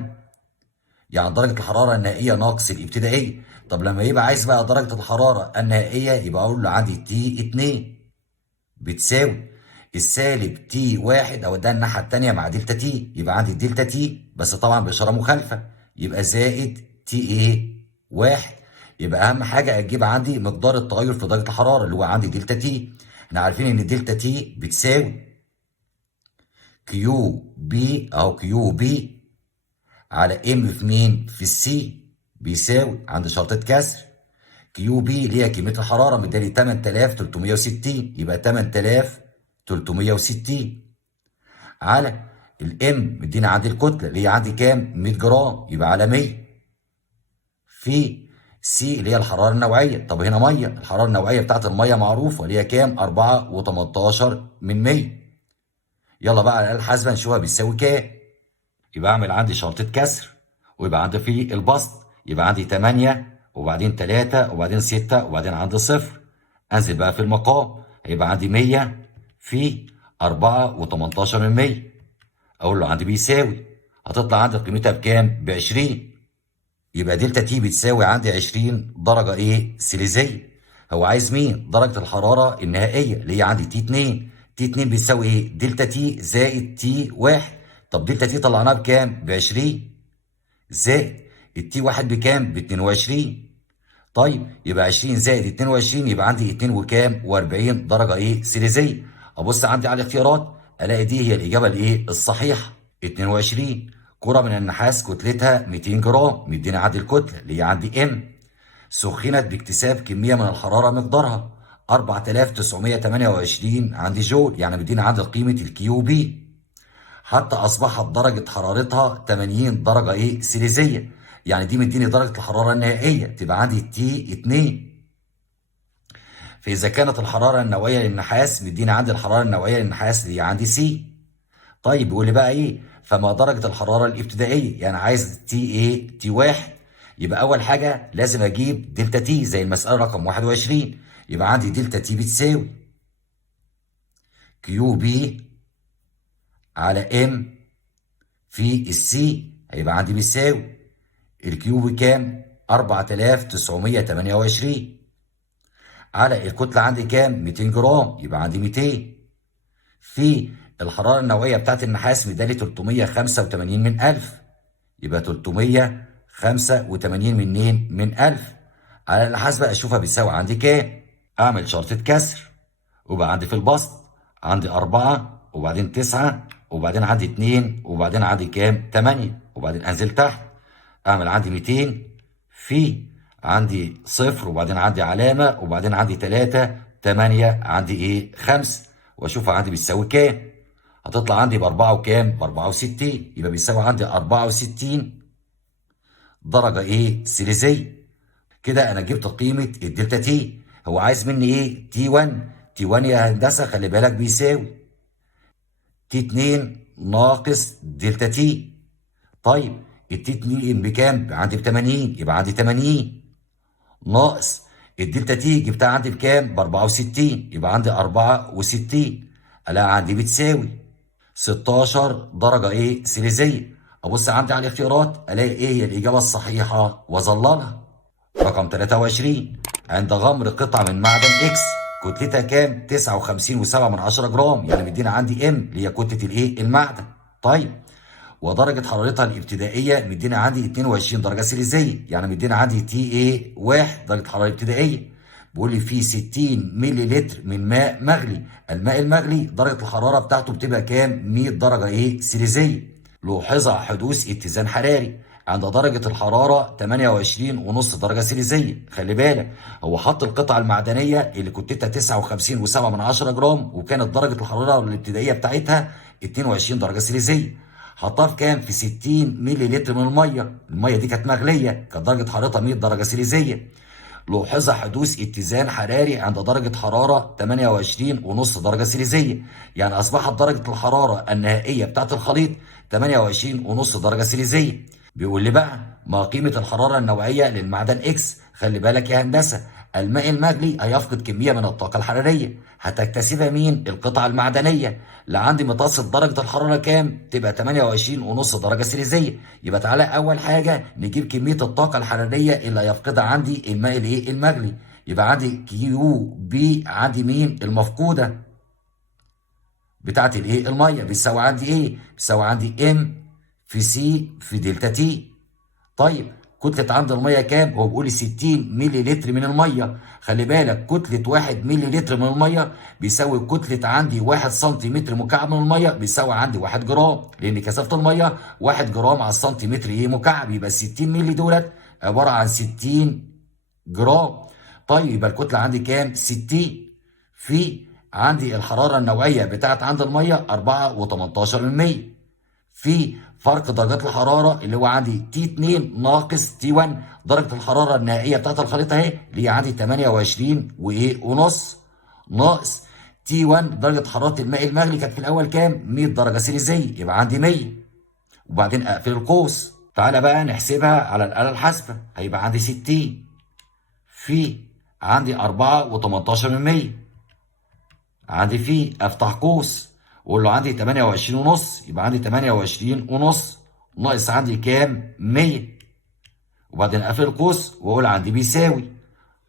يعني درجة الحرارة النهائية ناقص الابتدائية. طب لما يبقى عايز بقى درجة الحرارة النهائية يبقى أقول له عندي تي 2 بتساوي السالب تي 1 أو ده الناحية التانية مع دلتا تي، يبقى عندي دلتا تي بس طبعا بإشارة مخالفة، يبقى زائد تي ايه 1. يبقى أهم حاجة أجيب عندي مقدار التغير في درجة الحرارة اللي هو عندي دلتا تي. احنا عارفين إن دلتا تي بتساوي كيو بي أو كيو بي على ام في مين؟ في السي بيساوي عند شرطة كسر كيو بي اللي هي كمية الحرارة مدالي 8360، يبقى 8360 على الام مدينا عندي الكتله اللي هي عندي كام؟ 100 جرام، يبقى على 100. في سي اللي هي الحراره النوعيه. طب هنا ميه، الحراره النوعيه بتاعت الميه معروفه اللي هي كام؟ 4 و18 من 100. يلا بقى على الاله الحاسبه نشوفها بتساوي كام. يبقى اعمل عندي شرطه كسر، ويبقى عندي في البسط يبقى عندي 8 وبعدين 3 وبعدين 6 وبعدين عندي صفر. انزل بقى في المقام، هيبقى عندي 100 في 4 و18 من 100. اقول له عندي بيساوي، هتطلع عندي قيمتها بكام؟ ب 20. يبقى دلتا تي بتساوي عندي 20 درجه ايه؟ سيليزيه. هو عايز مين؟ درجه الحراره النهائيه اللي هي عندي تي 2. تي 2 بتساوي ايه؟ دلتا تي زائد تي 1. طب دلتا تي طلعناها بكام؟ ب 20 زائد التي 1 بكام؟ ب 22. طيب يبقى 20 زائد 22 يبقى عندي 2 وكام؟ و40 درجه ايه؟ سيليزيه. ابص عندي على الاختيارات الاقي دي هي الاجابه الايه؟ الصحيحه. 22 كره من النحاس كتلتها 200 جرام، مدينا عندي الكتله اللي هي عندي ام، سخنت باكتساب كميه من الحراره مقدارها 4928 عندي جول، يعني مدينا عندي قيمه الكيو بي، حتى اصبحت درجه حرارتها 80 درجه ايه؟ سيليزيه. يعني دي مديني درجه الحراره النهائيه تبقى عندي تي 2. فاذا كانت الحراره النوويه للنحاس مديني عندي الحراره النوويه للنحاس اللي هي عندي سي. طيب بيقول لي بقى ايه؟ فما درجه الحراره الابتدائيه؟ يعني عايز تي ايه؟ تي 1. يبقى اول حاجه لازم اجيب دلتا تي زي المساله رقم 21. يبقى عندي دلتا تي بتساوي كيو بي على ام في السي. هيبقى عندي بيساوي الكيو بكام؟ 4928 على الكتله عندي كام؟ 200 جرام، يبقى عندي 200 في الحراره النوويه بتاعت النحاس مدالي 385 من 1000، يبقى 385 من 1000 على الحاسبه اشوفها بتساوي عندي كام. اعمل شرطه كسر، وبقى عندي في البسط عندي 4 وبعدين 9 وبعدين عندي 2 وبعدين عندي كام؟ 8 وبعدين انزل تحت اعمل عندي 200 في عندي صفر وبعدين عندي علامه وبعدين عندي 3 8 عندي ايه؟ 5 واشوفها عندي بتساوي كام. هتطلع عندي باربعه وكام؟ ب 64. يبقى بيساوي عندي 64 درجه ايه؟ سيليزيه. كده انا جبت قيمه الدلتا تي. هو عايز مني ايه؟ تي 1. تي 1 يا هندسه خلي بالك بيساوي تي 2 ناقص دلتا تي. طيب التي 2 بكام؟ عندي ب 80، يبقى عندي 80 ناقص الدلتا تي جبتها عندي بكام؟ ب 64، يبقى عندي 64. الاقي عندي بتساوي 16 درجه ايه؟ سيليزيه. ابص عندي على الاختيارات الاقي ايه هي الاجابه الصحيحه واظللها. رقم 23 عند غمر قطعه من معدن اكس كتلتها كام؟ 59.7 جرام، يعني مدينا عندي ام اللي هي كتله الايه؟ المعدن. طيب ودرجه حرارتها الابتدائيه مدينا عندي 22 درجه سيليزيه، يعني مدينا عندي تي ايه 1 درجه حراره ابتدائيه. بيقول لي في 60 ملي لتر من ماء مغلي، الماء المغلي درجه الحراره بتاعته بتبقى كام؟ 100 درجه ايه؟ سيليزيه. لوحظ حدوث اتزان حراري عند درجة الحرارة 28.5 درجة سيليزية. خلي بالك هو حط القطعة المعدنية اللي كتلتها 59.7 جرام وكانت درجة الحرارة الابتدائية بتاعتها 22 درجة سيليزية. حطها في كام؟ في 60 ملي لتر من المية. المية دي كانت مغلية، كانت درجة حرارتها 100 درجة سيليزية. لوحظ حدوث اتزان حراري عند درجة حرارة 28.5 درجة سيليزية، يعني أصبحت درجة الحرارة النهائية بتاعت الخليط 28.5 درجة سيليزية. بيقول لي بقى ما قيمة الحرارة النوعية للمعدن إكس؟ خلي بالك يا هندسة الماء المغلي هيفقد كمية من الطاقة الحرارية، هتكتسبها مين؟ القطعة المعدنية. لعندي متوسط درجة الحرارة كام؟ تبقى 28.5 درجة سيليزية. يبقى تعالى أول حاجة نجيب كمية الطاقة الحرارية اللي هيفقدها عندي الماء الإيه؟ المغلي. يبقى عندي كيو بي عندي مين؟ المفقودة بتاعت الإيه؟ المية بتساوي عندي إيه؟ بتساوي عندي إم في سي في دلتا تي. طيب كتلة عند المية كام؟ هو بيقول لي 60 ملي لتر من المية. خلي بالك كتلة 1 ملي لتر من المية بيساوي كتلة عندي 1 سنتيمتر مكعب من المية بيساوي عندي 1 جرام، لأن كثافة المية 1 جرام على السنتيمتر إيه؟ مكعب. يبقى 60 ملي دولت عبارة عن 60 جرام. طيب يبقى الكتلة عندي كام؟ 60 في عندي الحرارة النوعية بتاعت عند المية 4 و18 من 100. في فرق درجات الحراره اللي هو عندي تي 2 ناقص تي 1. درجه الحراره النهائيه بتاعت الخليط اهي اللي هي عندي 28 وايه ونص، ناقص تي 1 درجه حراره الماء المغلي كانت في الاول كام؟ 100 درجه سيليزيه، يبقى عندي 100. وبعدين اقفل القوس. تعالى بقى نحسبها على الاله الحاسبه. هيبقى عندي 60 في عندي 4 و18 من 100. عندي في افتح قوس واقول له عندي 28 ونص، يبقى عندي 28 ونص ناقص عندي كام؟ 100. وبعدين اقفل القوس واقول عندي بيساوي.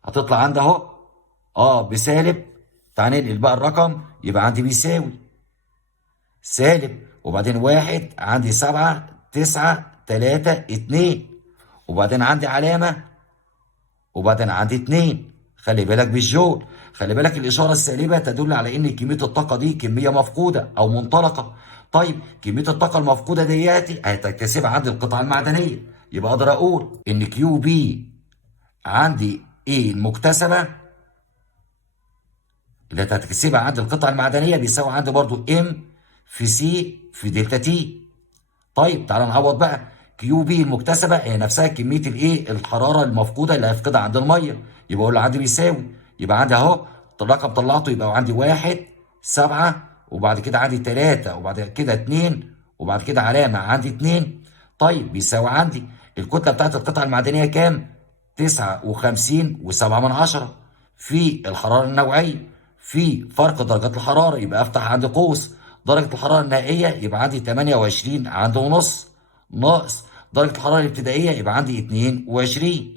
هتطلع عندي اهو بسالب. تعالى ننقل بقى الرقم، يبقى عندي بيساوي سالب، وبعدين 1 عندي 7 9 3 2، وبعدين عندي علامة، وبعدين عندي 2. خلي بالك بالجول. خلي بالك الإشارة السالبة تدل على إن كمية الطاقة دي كمية مفقودة أو منطلقة. طيب كمية الطاقة المفقودة دياتي هتكتسبها عندي القطعة المعدنية، يبقى أقدر أقول إن كيو بي عندي إيه المكتسبة اللي هتكتسبها عندي القطعة المعدنية بيساوي عندي برضو ام في سي في دلتا تي. طيب تعالى نعوض بقى. كيو بي المكتسبه هي نفسها كميه الايه؟ الحراره المفقوده اللي هيفقدها عند الميه، يبقى اقول له عندي بيساوي. يبقى عندي اهو الرقم طلعته، يبقى عندي 1 7 وبعد كده عندي 3 وبعد كده 2 وبعد كده علامه عندي 2. طيب بيساوي عندي الكتله بتاعت القطعه المعدنيه كام؟ 59.7 في الحراره النوعيه في فرق درجات الحراره، يبقى افتح عندي قوس درجه الحراره النهائيه يبقى عندي 28 عندي ونص، ناقص درجة الحرارة الابتدائية يبقى عندي 22.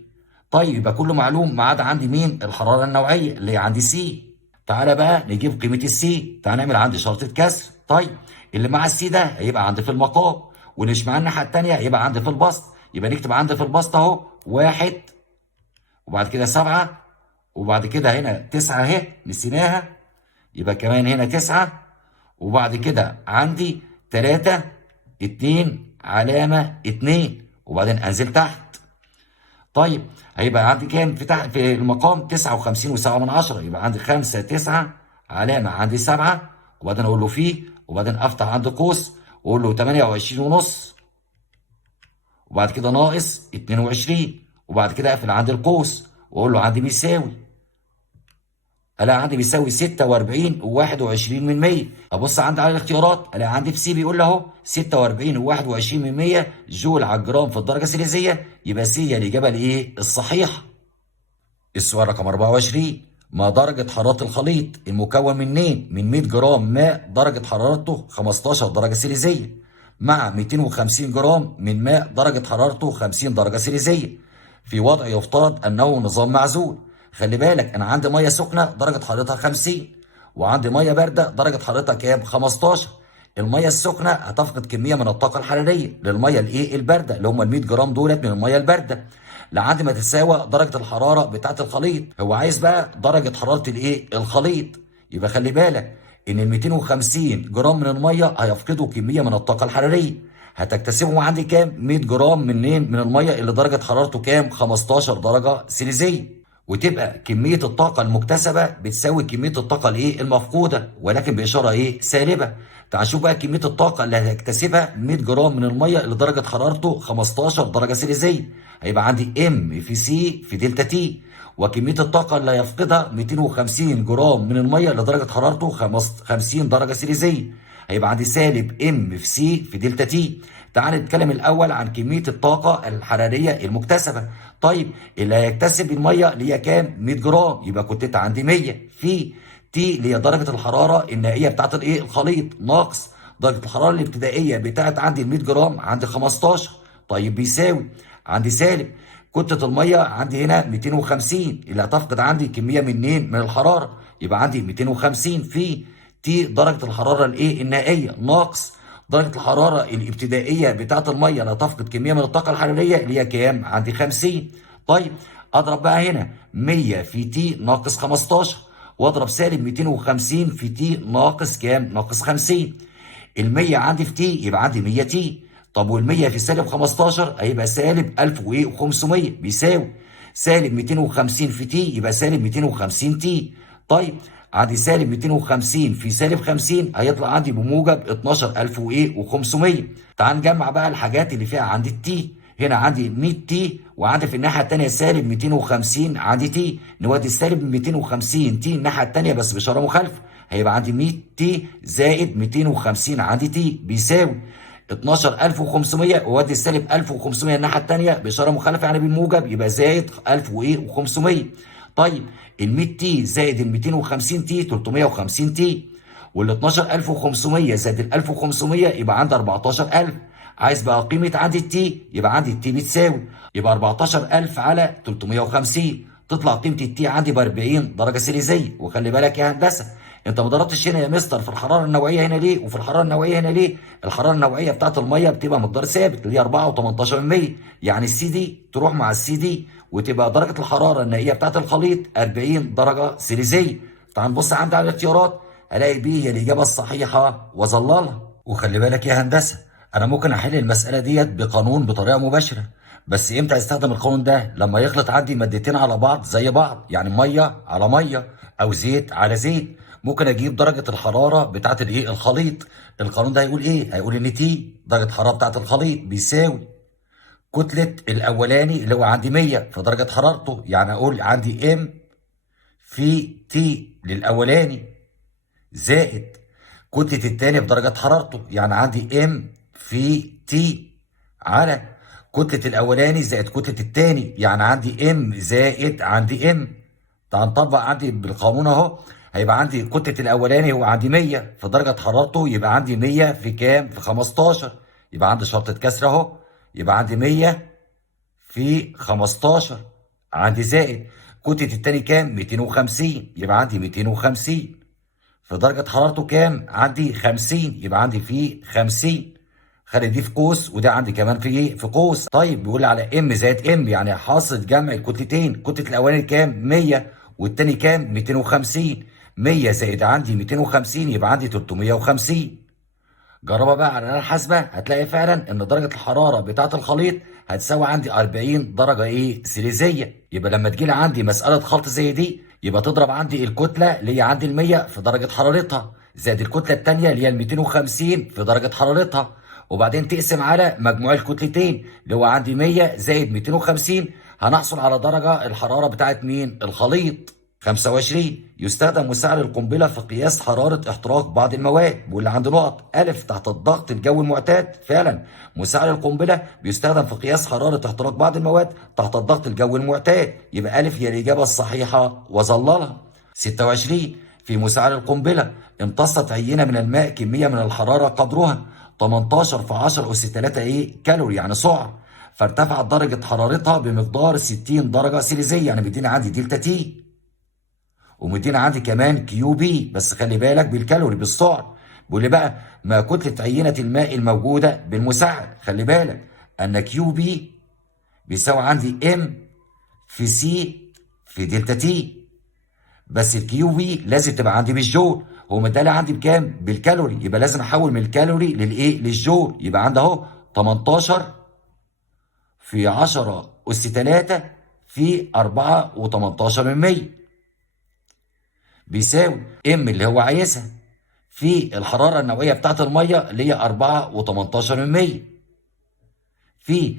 طيب يبقى كله معلوم ما عدا عندي مين؟ الحرارة النوعية اللي هي عندي سي. تعالى بقى نجيب قيمة السي. تعالى نعمل عندي شرطة كسر. طيب اللي مع السي ده هيبقى عندي في المقام، واللي مش مع الناحية التانية هيبقى عندي في البسط. يبقى نكتب عندي في البسط اهو 1 وبعد كده 7 وبعد كده هنا 9 اهي نسيناها، يبقى كمان هنا 9 وبعد كده عندي 3 2 علامة 2 وبعدين انزل تحت. طيب هيبقى عندي كام في تحت في المقام؟ 59.7، يبقى عندي 5 9 علامة عندي 7 وبعدين اقول له فيه وبعدين افتح عندي قوس واقول له 28 ونص وبعد كده ناقص 22 وبعد كده اقفل عندي القوس واقول له عندي بيساوي. الاقي عندي بيساوي 46 و21 من 100. ابص عندي على الاختيارات الاقي عندي في سي بيقول لي اهو 46 و21 من 100 جول على الجرام في الدرجه السيليزيه، يبقى سي هي الاجابه الايه؟ الصحيحه. السؤال رقم 24. ما درجة حرارة الخليط المكون منين؟ من 100 جرام ماء درجة حرارته 15 درجة سيليزية مع 250 جرام من ماء درجة حرارته 50 درجة سيليزية في وضع يفترض أنه نظام معزول. خلي بالك أنا عندي مية سخنة درجة حرارتها 50 وعندي مية باردة درجة حرارتها كام؟ 15. المية السخنة هتفقد كمية من الطاقة الحرارية للمية الايه؟ الباردة اللي هم ال 100 جرام دولت من المية الباردة لحد ما تتساوى درجة الحرارة بتاعة الخليط. هو عايز بقى درجة حرارة الايه؟ الخليط. يبقى خلي بالك ان ال 250 جرام من المية هيفقدوا كمية من الطاقة الحرارية، هتكتسبهم عندي كام؟ 100 جرام منين؟ من المية اللي درجة حرارته كام؟ 15 درجة سيليزية، وتبقى كمية الطاقة المكتسبة بتساوي كمية الطاقة الايه؟ المفقودة، ولكن بإشارة ايه؟ سالبة. تعال نشوف بقى كمية الطاقة اللي هتكتسبها 100 جرام من المية اللي درجة حرارته 15 درجة سيليزية. هيبقى عندي ام في سي في دلتا تي، وكمية الطاقة اللي هيفقدها 250 جرام من المية اللي درجة حرارته 50 درجة سيليزية. هيبقى عندي سالب ام في سي في دلتا تي. تعال نتكلم الاول عن كميه الطاقه الحراريه المكتسبه. طيب اللي هيكتسب الميه اللي هي كام؟ 100 جرام، يبقى كنت عندي 100 في تي اللي هي درجه الحراره النهائيه بتاعت الايه؟ الخليط ناقص درجه الحراره الابتدائيه بتاعت عندي ال 100 جرام عندي 15. طيب بيساوي عندي سالب كتله الميه عندي هنا 250 اللي هتفقد عندي كميه منين؟ من الحراره، يبقى عندي 250 في تي درجه الحراره الايه؟ النهائيه ناقص درجة الحرارة الابتدائية بتاعة المية اللي هتفقد كمية من الطاقة الحرارية اللي هي كام؟ عندي 50. طيب اضرب بقى هنا 100 في تي ناقص 15 واضرب سالب 250 في تي ناقص كام؟ ناقص 50. ال 100 عندي في تي يبقى عندي 100 تي. طب وال 100 في سالب 15 هيبقى سالب 1500 بيساوي سالب 250 في تي يبقى سالب 250 تي. طيب عندي سالب 250 في سالب 50 هيطلع عندي بموجب 12500. تعال نجمع بقى الحاجات اللي فيها عندي التي. هنا عندي 100 تي، وعندي في الناحيه الثانيه سالب 250 عندي تي. نودي السالب 250 تي الناحيه الثانيه بس باشاره مخالفه، هيبقى عندي 100 تي زائد 250 عندي تي بيساوي 12500، وودي السالب 1500 الناحيه الثانيه باشاره مخالفه يعني بالموجب، يبقى زائد 1500. طيب ال 100 تي زائد ال 250 تي 350 تي، وال 12500 زائد ال 1500 يبقى عندي 14000. عايز بقى قيمه عندي التي، يبقى عندي التي بتساوي يبقى 14000 على 350، تطلع قيمه التي عندي ب 40 درجه سيليزيه. وخلي بالك يا هندسه، انت ما ضربتش هنا يا مستر في الحراره النوعيه هنا ليه وفي الحراره النوعيه هنا ليه؟ الحراره النوعيه بتاعت الميه بتبقى مقدار ثابت اللي هي 4 و18%، يعني السي دي تروح مع السي دي وتبقى درجه الحراره النهائيه بتاعت الخليط 40 درجه سيليزيه. تعال نبص عندي على الاختيارات، الاقي بي هي الاجابه الصحيحه واظللها. وخلي بالك يا هندسه، انا ممكن احل المساله ديت بقانون بطريقه مباشره، بس امتى استخدم القانون ده؟ لما يخلط عندي مادتين على بعض زي بعض، يعني ميه على ميه او زيت على زيت. ممكن اجيب درجه الحراره بتاعت الايه الخليط. القانون ده هيقول ايه؟ هيقول ان تي درجه الحراره بتاعت الخليط بيساوي كتله الاولاني اللي هو عندي 100 في درجه حرارته، يعني اقول عندي ام في تي للاولاني زائد كتله التاني بدرجه حرارته، يعني عندي ام في تي على كتله الاولاني زائد كتله التاني، يعني عندي ام زائد عندي ام. تعال نطبق عندي بالقانون اهو، هيبقى عندي كتله الاولاني هو عندي 100 في درجه حرارته، يبقى عندي 100 في كام؟ في 15، يبقى عندي شرطه كسر اهو، يبقى عندي 100 في 15 عندي زائد كتله التاني كام؟ 250، يبقى عندي 250 في درجة حرارته كام؟ عندي 50، يبقى عندي فيه 50. خلي دي في قوس وده عندي كمان في ايه؟ في قوس. طيب بيقول لي على ام زائد ام، يعني حاصل جمع الكتلتين. كتلة الاولاني كام؟ 100 والتاني كام؟ 250. 100 زائد عندي 250 يبقى عندي 350. جربها بقى على الآلة الحاسبة، هتلاقي فعلا ان درجة الحرارة بتاعة الخليط هتساوي عندي 40 درجة ايه؟ سيليزية. يبقى لما تجيلي عندي مسألة خلط زي دي، يبقى تضرب عندي الكتلة اللي هي عندي ال 100 في درجة حرارتها زائد الكتلة التانية اللي هي ال 250 في درجة حرارتها، وبعدين تقسم على مجموع الكتلتين اللي هو عندي 100 زائد 250، هنحصل على درجة الحرارة بتاعت مين؟ الخليط. 25 يستخدم مساعد القنبلة في قياس حرارة احتراق بعض المواد. واللي عنده نقط ألف تحت الضغط الجوي المعتاد، فعلا مساعد القنبلة بيستخدم في قياس حرارة احتراق بعض المواد تحت الضغط الجوي المعتاد، يبقى ألف هي الإجابة الصحيحة وظللها. 26 في مساعد القنبلة امتصت عينة من الماء كمية من الحرارة قدرها 18 في 10 أس 3 إيه كالوري، يعني سعر، فارتفعت درجة حرارتها بمقدار 60 درجة سيليزية، يعني بيدينا عندي دلتا تي، ومدينا عندي كمان كيو بي، بس خلي بالك بالكالوري بالسعر. بيقول لي بقى ما كتلة عينة الماء الموجودة بالمساعد، خلي بالك ان كيو بي بيساوي عندي ام في سي في دلتا تي، بس الكيو بي لازم تبقى عندي بالجول، هو مدالي عندي بكام؟ بالكالوري، يبقى لازم احول من الكالوري للايه؟ للجول. يبقى عندي اهو 18 في 10 اس 3 في 4 و18 من 100 بيساوي ام اللي هو عايزها في الحراره النوعيه بتاعت الميه اللي هي 4 و18 من 100 في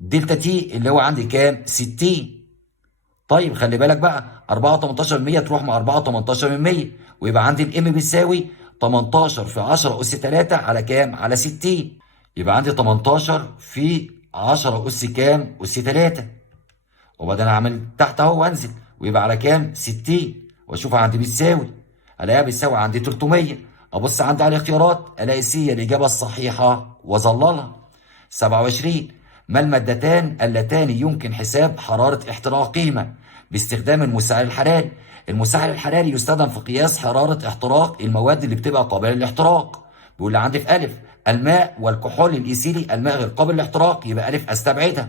دلتا تي اللي هو عندي كام؟ 60. طيب خلي بالك بقى 4 و18 من 100 تروح مع 4 و18 من 100 ويبقى عندي الام بيساوي 18 في 10 اس 3 على كام؟ على 60. يبقى عندي 18 في 10 اس كام؟ اس 3، وبعدين اعمل تحت اهو وانزل ويبقى على كام؟ 60، واشوف عندي بتساوي، الاقيها بتساوي عندي 300. ابص عندي على الاختيارات الاقي سي هي الاجابه الصحيحه واظللها. 27 ما المادتان اللتان يمكن حساب حراره احتراقهما باستخدام المساعد الحراري؟ المساعد الحراري يستخدم في قياس حراره احتراق المواد اللي بتبقى قابله للاحتراق. بيقول لي عندي في الف الماء والكحول الايثيلي، الماء غير قابل للاحتراق، يبقى الف استبعدها.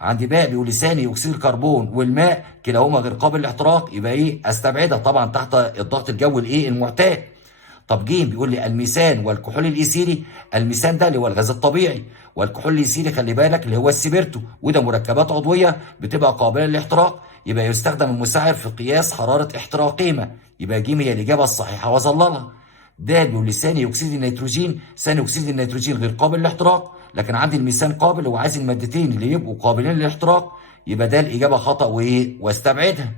عندي باء بيقول لي ثاني اكسيد الكربون والماء كلاهما غير قابل للاحتراق، يبقى ايه؟ استبعدها طبعا تحت الضغط الجوي الايه؟ المعتاد. طب ج بيقول لي الميثان والكحول الايثيلي، الميثان ده اللي هو الغاز الطبيعي، والكحول الايثيلي خلي بالك اللي هو السبيرتو، وده مركبات عضويه بتبقى قابله للاحتراق، يبقى يستخدم المساعد في قياس حراره احتراقهما. يبقى ج هي الإجابة الصحيحة وأظللها. د بيقول لي ثاني أكسيد النيتروجين، ثاني أكسيد النيتروجين غير قابل للاحتراق، لكن عندي الميثان قابل وعايز المادتين اللي يبقوا قابلين للاحتراق، يبقى ده الإجابة خطأ وإيه؟ واستبعدها.